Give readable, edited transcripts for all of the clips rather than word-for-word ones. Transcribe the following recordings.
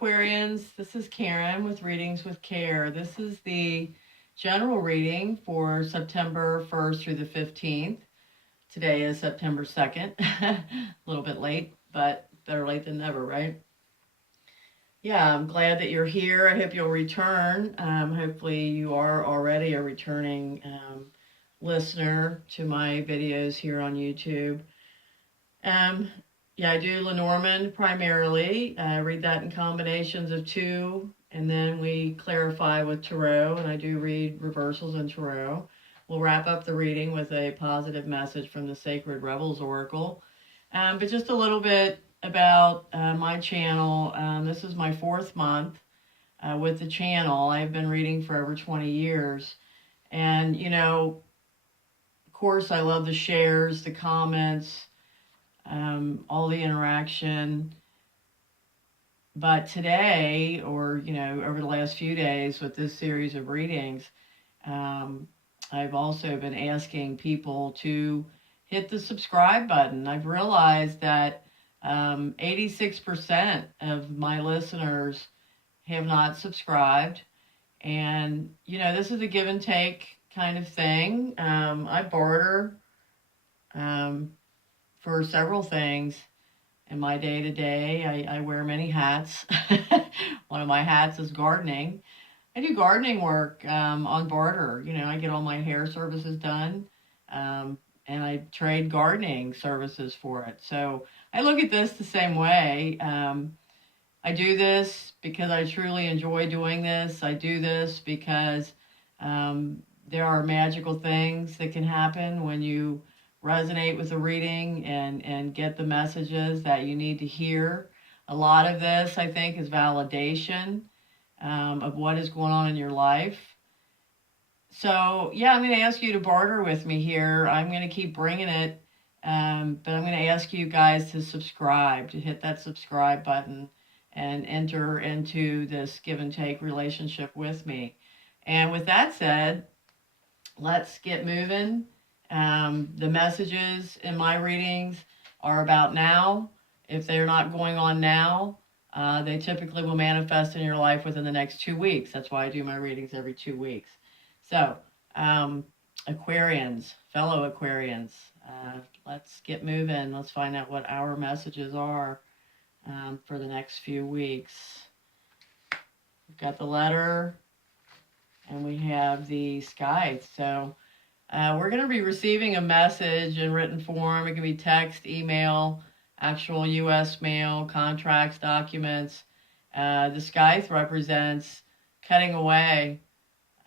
Aquarians. This is Karen with Readings with Care. This is the general reading for September 1st through the 15th. Today is September 2nd. A little bit late, but better late than never, right? Yeah, I'm glad that you're here. I hope you'll return. Hopefully you are already a returning listener to my videos here on YouTube. Yeah, I do Lenormand primarily. I read that in combinations of two, and then we clarify with Tarot, and I do read reversals in Tarot. We'll wrap up the reading with a positive message from the Sacred Rebels Oracle. But just a little bit about my channel. This is my 4th month with the channel. I've been reading for over 20 years. And, you know, of course, I love the shares, the comments, all the interaction. But today, or, you know, over the last few days with this series of readings, I've also been asking people to hit the subscribe button. I've realized that 86% of my listeners have not subscribed. And, you know, this is a give and take kind of thing. I barter for several things in my day-to-day. I wear many hats. One of my hats is gardening. I do gardening work on barter. You know, I get all my hair services done, and I trade gardening services for it. So I look at this the same way. I do this because I truly enjoy doing this. I do this because there are magical things that can happen when you resonate with the reading and get the messages that you need to hear. A lot of this, I think, is validation of what is going on in your life. So, yeah, I'm going to ask you to barter with me here. I'm going to keep bringing it, but I'm going to ask you guys to subscribe, to hit that subscribe button and enter into this give and take relationship with me. And with that said, let's get moving. The messages in my readings are about now. If they're not going on now, they typically will manifest in your life within the next 2 weeks. That's why I do my readings every 2 weeks. So, Aquarians, fellow Aquarians, let's get moving. Let's find out what our messages are for the next few weeks. We've got the letter, and we have the sky. So, we're going to be receiving a message in written form. It can be text, email, actual U.S. mail, contracts, documents. The scythe represents cutting away.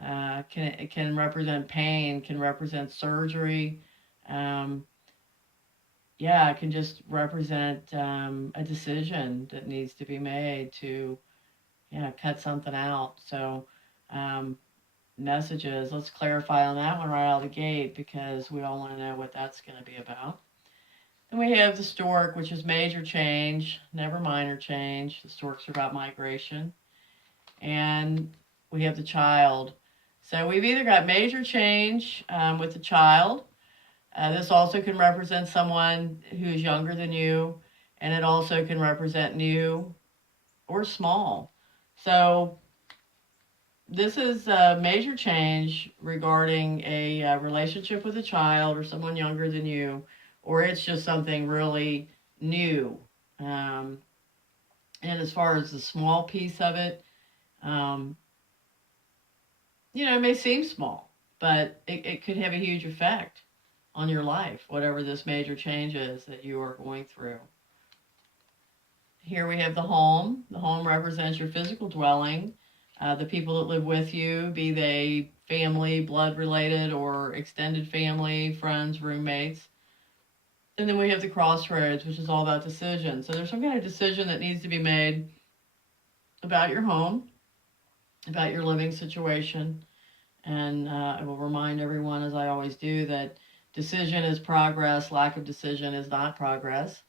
It can represent pain, can represent surgery. Yeah, it can just represent a decision that needs to be made to, cut something out. So, messages, let's clarify on that one right out of the gate, because we all want to know what that's going to be about. Then we have the stork, which is major change, never minor change. The storks are about migration. And we have the child. So we've either got major change with the child. This also can represent someone who is younger than you, and it also can represent new or small. So this is a major change regarding a relationship with a child or someone younger than you, or it's just something really new. And as far as the small piece of it, it may seem small, but it could have a huge effect on your life, whatever this major change is that you are going through. Here we have the home. The home represents your physical dwelling, the people that live with you, be they family, blood related, or extended family, friends, roommates. And then we have the crossroads, which is all about decisions. So there's some kind of decision that needs to be made about your home, about your living situation. And I will remind everyone, as I always do, that decision is progress. Lack of decision is not progress.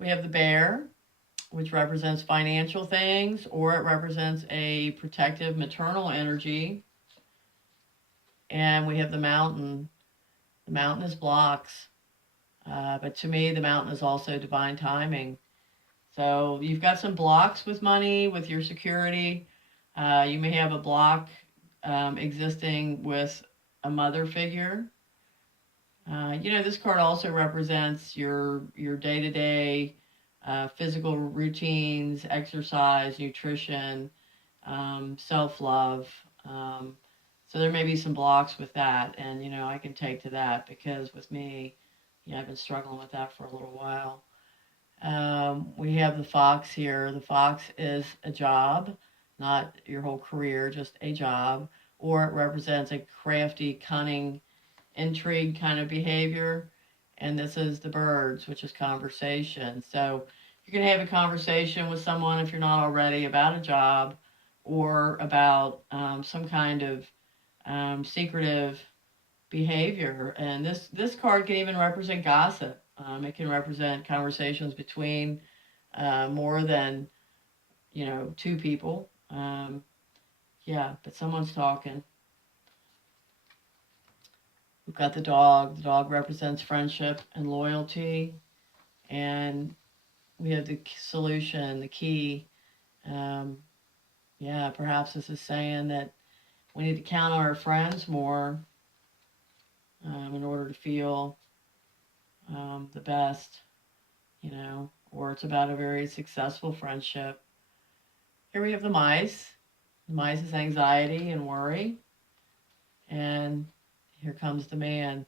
We have the bear, which represents financial things, or it represents a protective maternal energy. And we have the mountain. The mountain is blocks. But to me, the mountain is also divine timing. So you've got some blocks with money, with your security. You may have a block existing with a mother figure. This card also represents your day-to-day physical routines, exercise, nutrition, self-love. So there may be some blocks with that, and I can take to that because with me, I've been struggling with that for a little while. We have the fox here. The fox is a job, not your whole career, just a job, or it represents a crafty, cunning, intrigue kind of behavior. And this is the birds, which is conversation. So you can have a conversation with someone if you're not already about a job or about some kind of secretive behavior. And this card can even represent gossip. It can represent conversations between more than two people. But someone's talking. We've got the dog. The dog represents friendship and loyalty. And we have the solution, the key. Perhaps this is saying that we need to count on our friends more in order to feel the best, or it's about a very successful friendship. Here we have the mice. The mice is anxiety and worry. And here comes the man.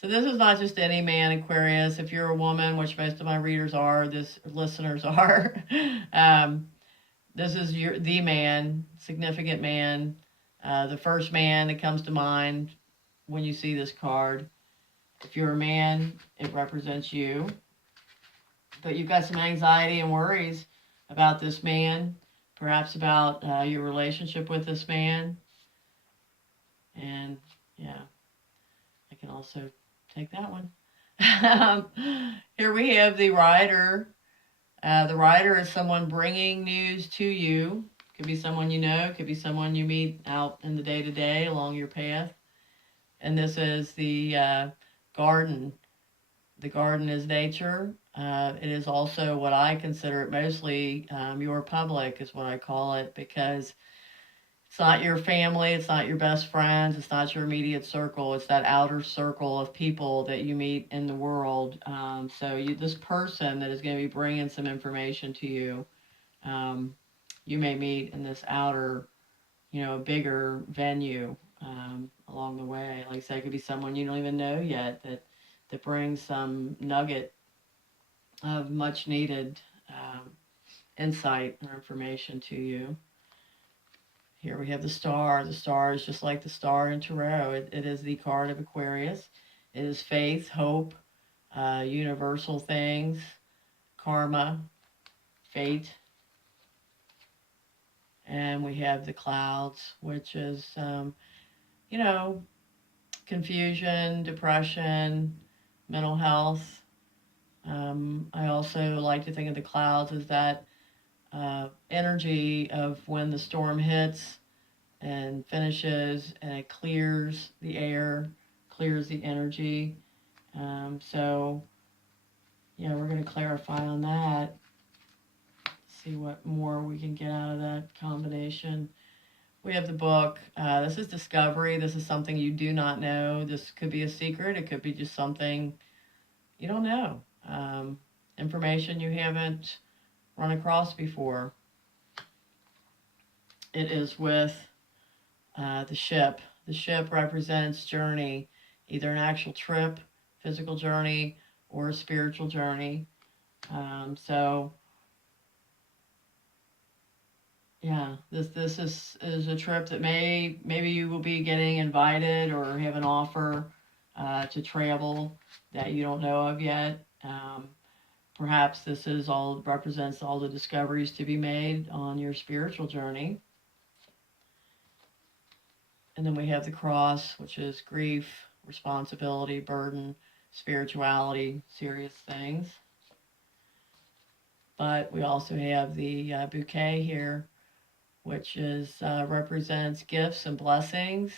So this is not just any man, Aquarius. If you're a woman, which most of my readers are, listeners are, this is the man, significant man, the first man that comes to mind when you see this card. If you're a man, it represents you. But you've got some anxiety and worries about this man, perhaps about your relationship with this man. And I can also take that one. Here we have the rider. The rider is someone bringing news to you. Could be someone you know, could be someone you meet out in the day-to-day along your path. And this is the garden. The garden is nature. It is also what I consider it mostly your public is what I call it, because it's not your family, it's not your best friends, it's not your immediate circle, it's that outer circle of people that you meet in the world. This person that is going to be bringing some information to you, you may meet in this outer, bigger venue along the way. Like I said, it could be someone you don't even know yet that brings some nugget of much needed insight or information to you. Here we have the star. The star is just like the star in Tarot. It is the card of Aquarius. It is faith, hope, universal things, karma, fate. And we have the clouds, which is, confusion, depression, mental health. I also like to think of the clouds as that energy of when the storm hits and finishes and it clears the air, clears the energy. We're going to clarify on that. See what more we can get out of that combination. We have the book. This is discovery. This is something you do not know. This could be a secret. It could be just something you don't know. Information you haven't run across before. It is with the ship. The ship represents journey, either an actual trip, physical journey, or a spiritual journey. This is a trip that maybe you will be getting invited or have an offer to travel that you don't know of yet. Perhaps this represents all the discoveries to be made on your spiritual journey. And then we have the cross, which is grief, responsibility, burden, spirituality, serious things. But we also have the bouquet here, which is represents gifts and blessings,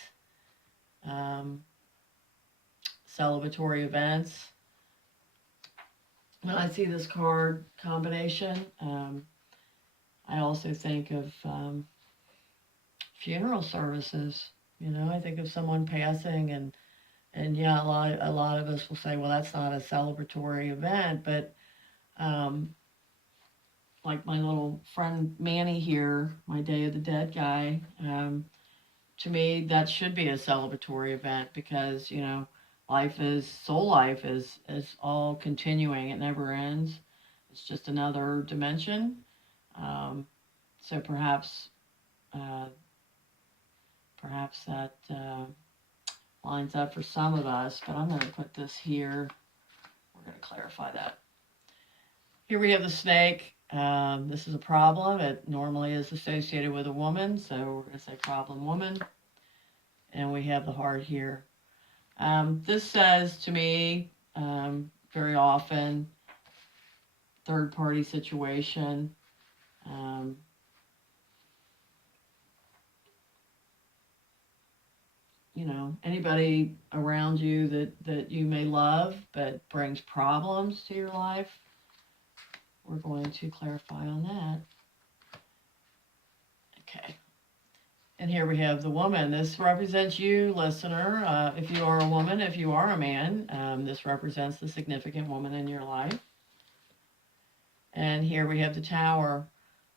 celebratory events, when I see this card combination, I also think of funeral services. You know, I think of someone passing, and yeah, a lot of us will say, well, that's not a celebratory event, but um, like my little friend Manny here, my Day of the Dead guy, to me that should be a celebratory event because life is soul life is all continuing. It never ends. It's just another dimension. Um, so uh, perhaps that lines up for some of us. But I'm going to put this here. We're going to clarify that. Here we have the snake. This is a problem. It normally is associated with a woman, so we're going to say problem woman. And we have the heart here. This says to me very often third party situation. Um, Anybody around you that you may love but brings problems to your life. We're going to clarify on that. Okay. And here we have the woman. This represents you, listener. If you are a woman, if you are a man, this represents the significant woman in your life. And here we have the tower.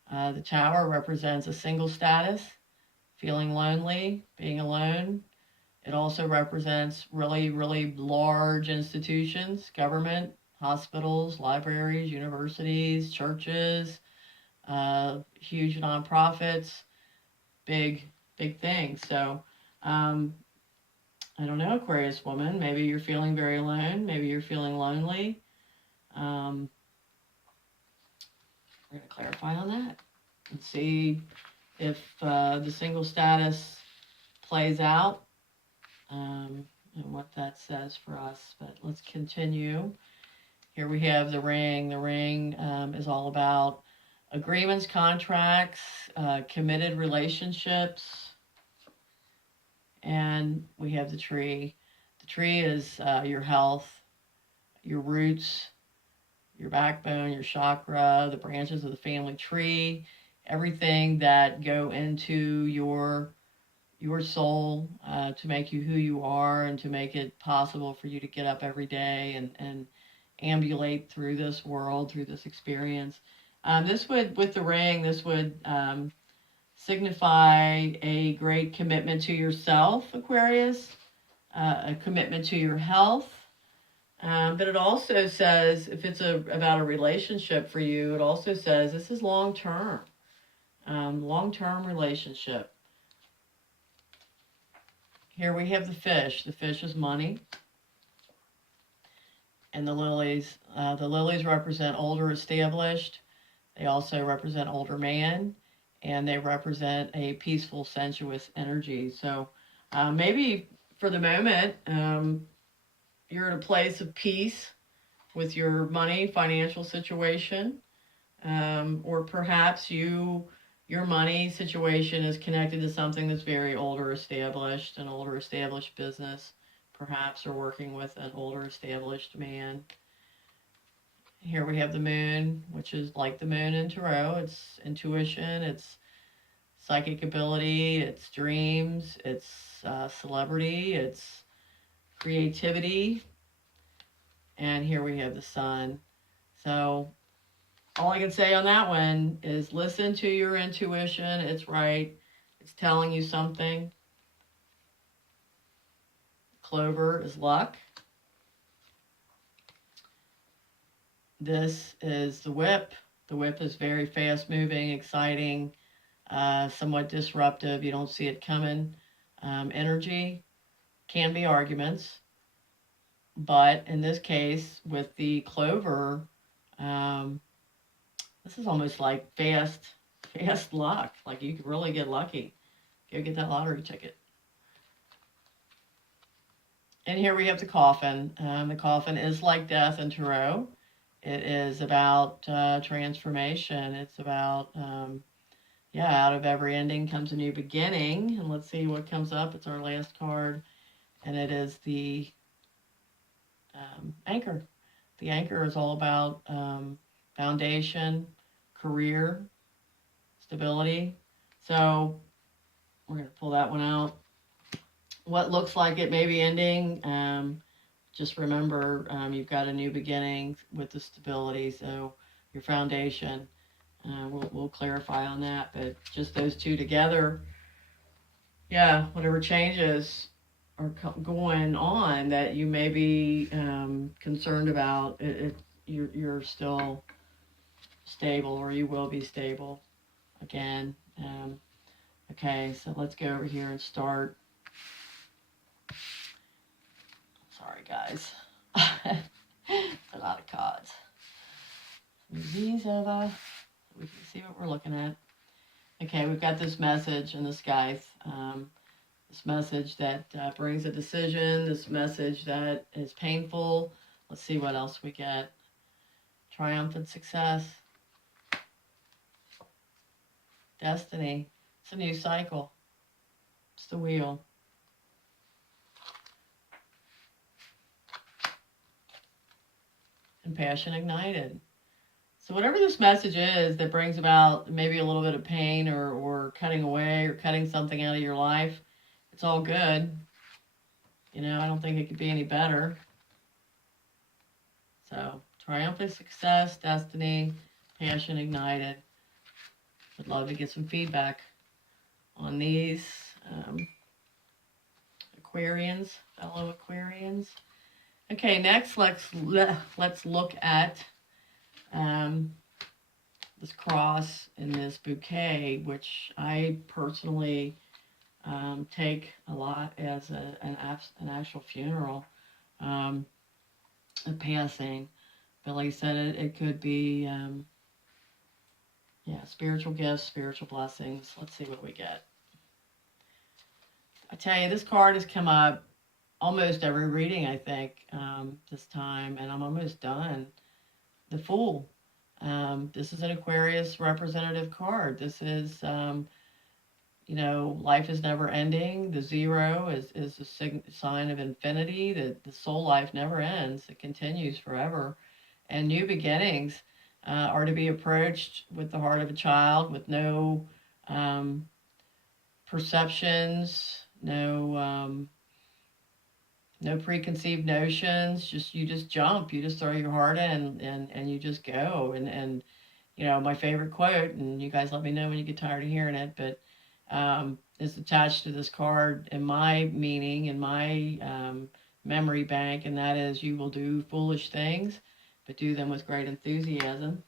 The tower represents a single status, feeling lonely, being alone. It also represents really, really large institutions, government, hospitals, libraries, universities, churches, huge nonprofits, big, big things. So, I don't know, Aquarius woman, maybe you're feeling very alone. Maybe you're feeling lonely. We're going to clarify on that and see if the single status plays out and what that says for us. But let's continue. Here we have the ring. The ring is all about agreements, contracts, committed relationships. And we have the tree. The tree is your health, your roots, your backbone, your chakra, the branches of the family tree, everything that go into your soul to make you who you are and to make it possible for you to get up every day and ambulate through this world, through this experience. This would, with the ring, this would signify a great commitment to yourself, Aquarius, a commitment to your health. But it also says, if it's about a relationship for you, it also says this is long-term relationship. Here we have the fish. The fish is money. And the lilies. The lilies represent older established. They also represent older man. And they represent a peaceful, sensuous energy. So maybe for the moment, you're in a place of peace with your money, financial situation. Or perhaps your money situation is connected to something that's very older established, an older established business, perhaps, or working with an older established man. Here we have the moon, which is like the moon in tarot. It's intuition, it's psychic ability, it's dreams, it's celebrity, it's creativity. And here we have the sun. So all I can say on that one is listen to your intuition. It's right. It's telling you something. Clover is luck. This is the whip. The whip is very fast moving, exciting, somewhat disruptive. You don't see it coming. Energy can be arguments. But in this case, with the clover, this is almost like fast luck. Like you could really get lucky. Go get that lottery ticket. And here we have the coffin. The coffin is like death in tarot. It is about transformation. It's about, out of every ending comes a new beginning. And let's see what comes up. It's our last card. And it is the anchor. The anchor is all about foundation, career, stability. So we're going to pull that one out. What looks like it may be ending, just remember you've got a new beginning with the stability. So your foundation, we'll clarify on that. But just those two together, yeah, whatever changes are going on that you may be concerned about, you're still stable, or you will be stable again. Okay, so let's go over here and start. Sorry, guys. A lot of cards. Move these over so we can see what we're looking at. Okay, we've got this message in the skies. This message that brings a decision. This message that is painful. Let's see what else we get. Triumphant success. Destiny. It's a new cycle. It's the wheel. And passion ignited. So whatever this message is that brings about maybe a little bit of pain or cutting away or cutting something out of your life, it's all good. You know, I don't think it could be any better. So triumphant success, destiny, passion ignited. Would love to get some feedback on these Aquarians, fellow Aquarians. Okay, next let's look at this cross in this bouquet, which I personally take a lot as an actual funeral, a passing. Billy said it could be, spiritual gifts, spiritual blessings. Let's see what we get. I tell you, this card has come up almost every reading, I think, this time, and I'm almost done. The Fool. This is an Aquarius representative card. This is, life is never ending. The 0 is a sign of infinity. The soul life never ends. It continues forever. And new beginnings are to be approached with the heart of a child, with no perceptions, no preconceived notions. You just jump. You just throw your heart in and you just go. And my favorite quote, and you guys let me know when you get tired of hearing it, but is attached to this card in my meaning, in my memory bank, and that is, you will do foolish things, but do them with great enthusiasm.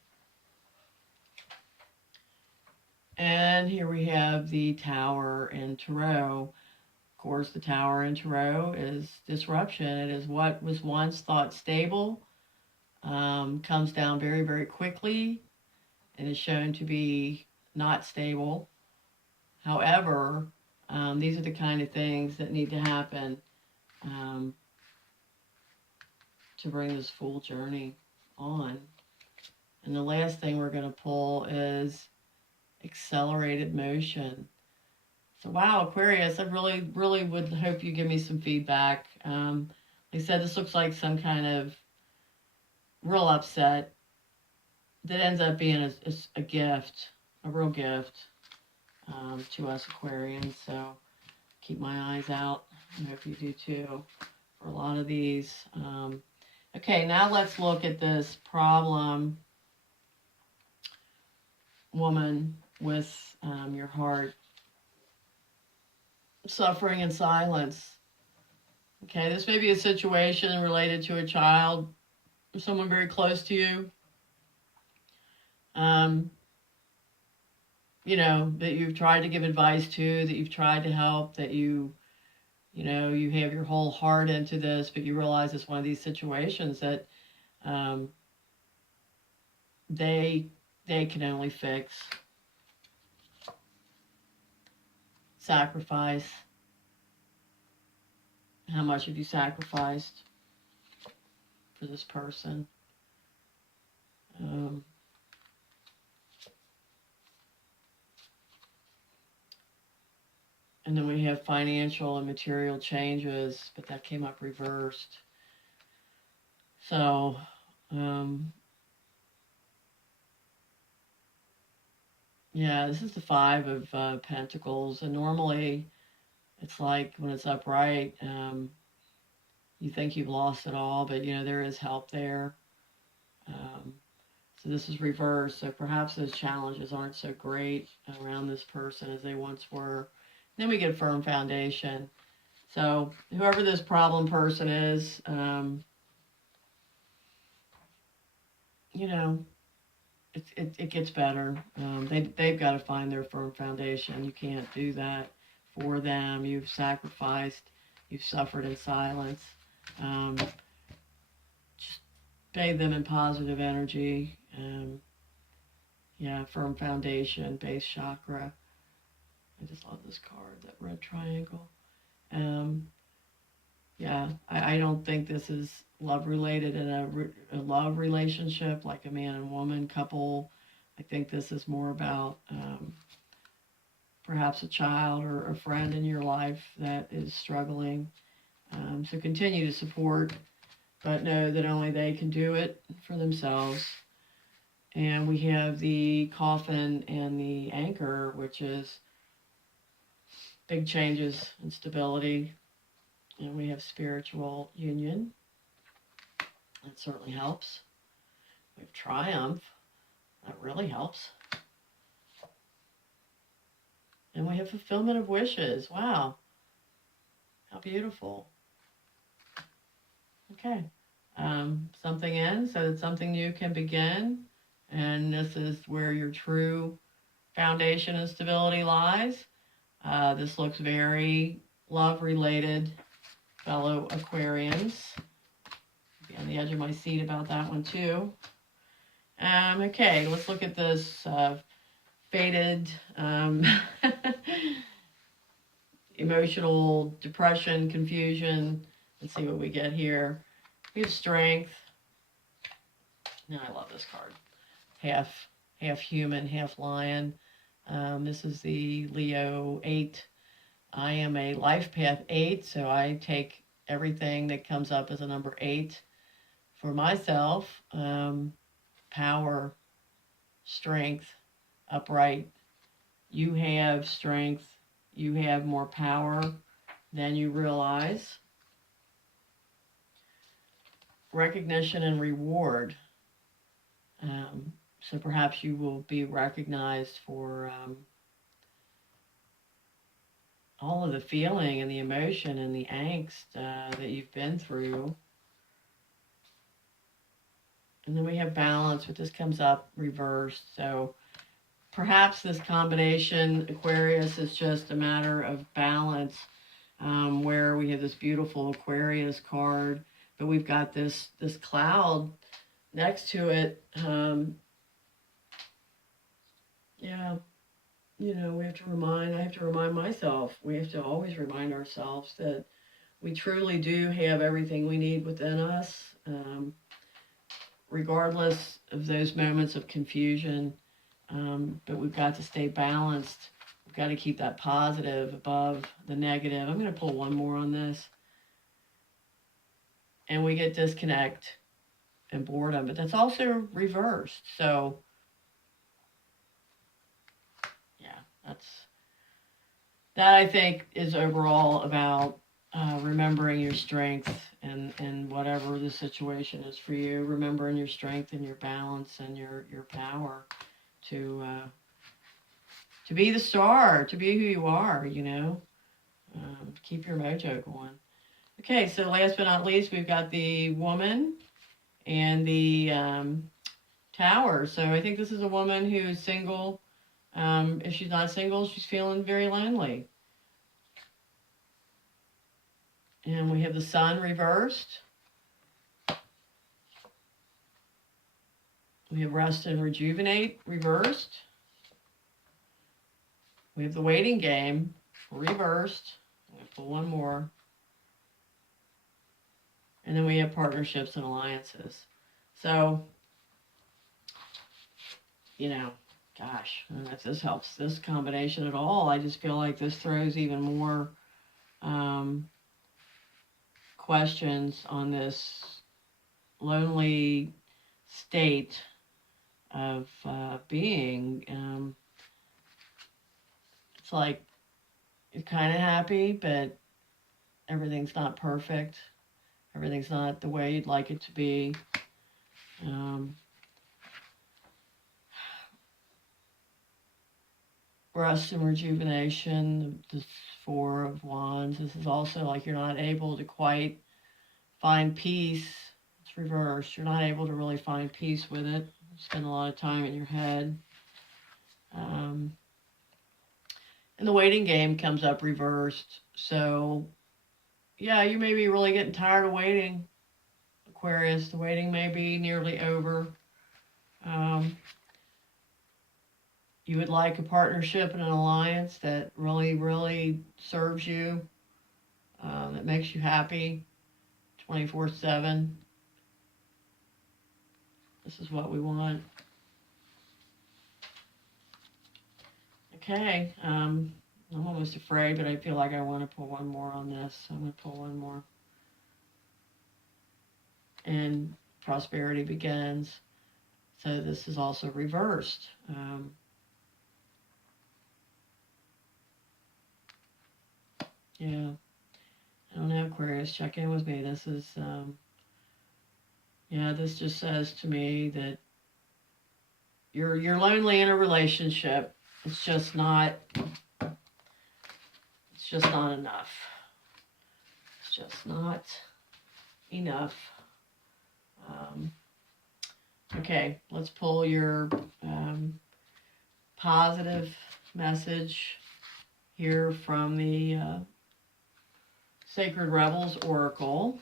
And here we have the Tower in Tarot. Of course, the Tower in Tarot is disruption. It is what was once thought stable, comes down very, very quickly, and is shown to be not stable. However, these are the kind of things that need to happen to bring this Fool journey on. And the last thing we're going to pull is accelerated motion. So, wow, Aquarius, I really, really would hope you give me some feedback. Like I said, this looks like some kind of real upset that ends up being a gift, a real gift to us Aquarians. So keep my eyes out. I hope you do too for a lot of these. Okay, now let's look at this problem woman with your heart suffering in silence. Okay, this may be a situation related to a child or someone very close to you. That you've tried to give advice to, that you've tried to help, that you have your whole heart into this, but you realize it's one of these situations that they can only fix. Sacrifice. How much have you sacrificed for this person? And then we have financial and material changes, but that came up reversed. So Um, yeah, this is the Five of Pentacles, and normally it's like when it's upright, you think you've lost it all, but there is help there. Um, so this is reversed, so perhaps those challenges aren't so great around this person as they once were. And then we get firm foundation. So whoever this problem person is, you know, it gets better. They've got to find their firm foundation. You can't do that for them. You've sacrificed. You've suffered in silence. Just bathe them in positive energy. Yeah, firm foundation, base chakra. I just love this card, that red triangle. Yeah, I don't think this is love related in a love relationship, like a man and woman couple. I think this is more about perhaps a child or a friend in your life that is struggling. So continue to support, but know that only they can do it for themselves. And we have the coffin and the anchor, which is big changes and stability. And we have spiritual union. That certainly helps. We have triumph. That really helps. And we have fulfillment of wishes. Wow. How beautiful. Okay. Something ends so that something new can begin. And this is where your true foundation and stability lies. This looks very love related, fellow Aquarians. I'll be on the edge of my seat about that one too. Okay, let's look at this faded emotional depression, confusion. Let's see what we get here. We have strength. Now I love this card. Half human, half lion. This is the Leo 8. I am a life path 8, so I take everything that comes up as a number 8 for myself. Power, strength, upright. You have strength. You have more power than you realize. Recognition and reward. So perhaps you will be recognized for all of the feeling and the emotion and the angst that you've been through. And then we have balance, but this comes up reversed. So perhaps this combination, Aquarius, is just a matter of balance, where we have this beautiful Aquarius card, but we've got this cloud next to it. Yeah, we have to I have to remind myself, we have to always remind ourselves that we truly do have everything we need within us, regardless of those moments of confusion. But we've got to stay balanced. We've got to keep that positive above the negative. I'm going to pull one more on this. And we get disconnect and boredom, but that's also reversed. So, yeah, that I think is overall about remembering your strength and whatever the situation is for you. Remembering your strength and your balance and your power to be the star, to be who you are, keep your mojo going. Okay, so last but not least, we've got the woman and the tower. So I think this is a woman who's single. If she's not single, she's feeling very lonely. And we have the sun reversed. We have rest and rejuvenate reversed. We have the waiting game reversed. I'm going to pull one more. And then we have partnerships and alliances. So, gosh, I don't know if this helps this combination at all. I just feel like this throws even more questions on this lonely state of being. It's like you're kind of happy, but everything's not perfect. Everything's not the way you'd like it to be. Rest and rejuvenation, the Four of Wands. This is also like you're not able to quite find peace. It's reversed. You're not able to really find peace with it. You spend a lot of time in your head. And the waiting game comes up reversed. So, yeah, you may be really getting tired of waiting, Aquarius. The waiting may be nearly over. You would like a partnership and an alliance that really, really serves you, that makes you happy 24/7. This is what we want. Okay, I'm almost afraid, but I feel like I want to pull one more on this. So I'm going to pull one more. And prosperity begins. So this is also reversed. Yeah. I don't know, Aquarius. Check in with me. This is, this just says to me that you're lonely in a relationship. It's just not enough. It's just not enough. Okay, let's pull your positive message here from the Sacred Rebels Oracle.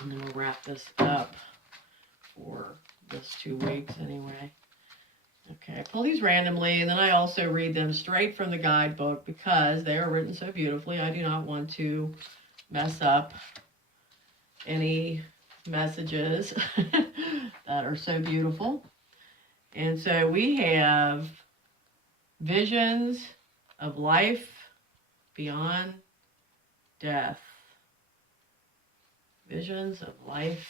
And then we'll wrap this up for this 2 weeks anyway. Okay, I pull these randomly, and then I also read them straight from the guidebook because they are written so beautifully. I do not want to mess up any messages that are so beautiful. And so we have visions of life beyond death. Visions of life.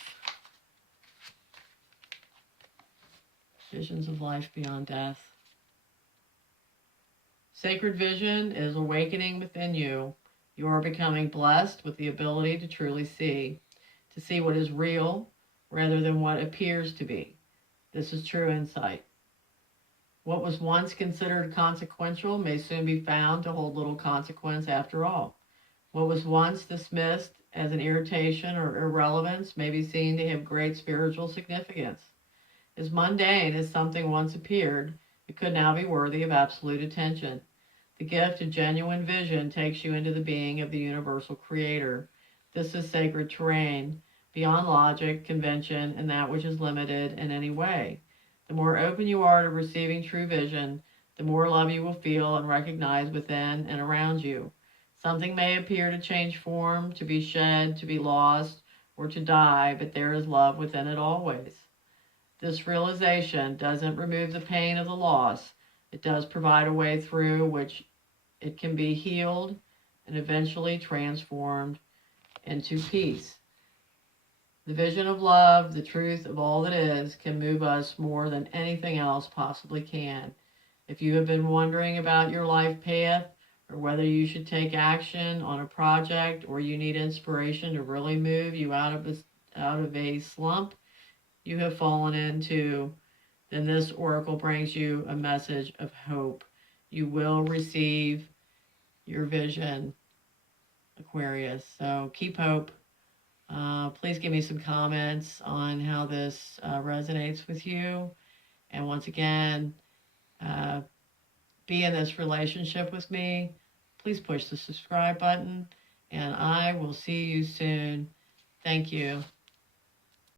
Visions of life beyond death. Sacred vision is awakening within you. You are becoming blessed with the ability to truly see what is real rather than what appears to be. This is true insight. What was once considered consequential may soon be found to hold little consequence after all. What was once dismissed as an irritation or irrelevance may be seen to have great spiritual significance. As mundane as something once appeared, it could now be worthy of absolute attention. The gift of genuine vision takes you into the being of the universal creator. This is sacred terrain, beyond logic, convention, and that which is limited in any way. The more open you are to receiving true vision, the more love you will feel and recognize within and around you. Something may appear to change form, to be shed, to be lost, or to die, but there is love within it always. This realization doesn't remove the pain of the loss. It does provide a way through which it can be healed and eventually transformed into peace. The vision of love, the truth of all that is, can move us more than anything else possibly can. If you have been wondering about your life path, or whether you should take action on a project, or you need inspiration to really move you out of a slump you have fallen into, then this oracle brings you a message of hope. You will receive your vision, Aquarius. So keep hope. Please give me some comments on how this resonates with you. And once again, be in this relationship with me. Please push the subscribe button, and I will see you soon. Thank you.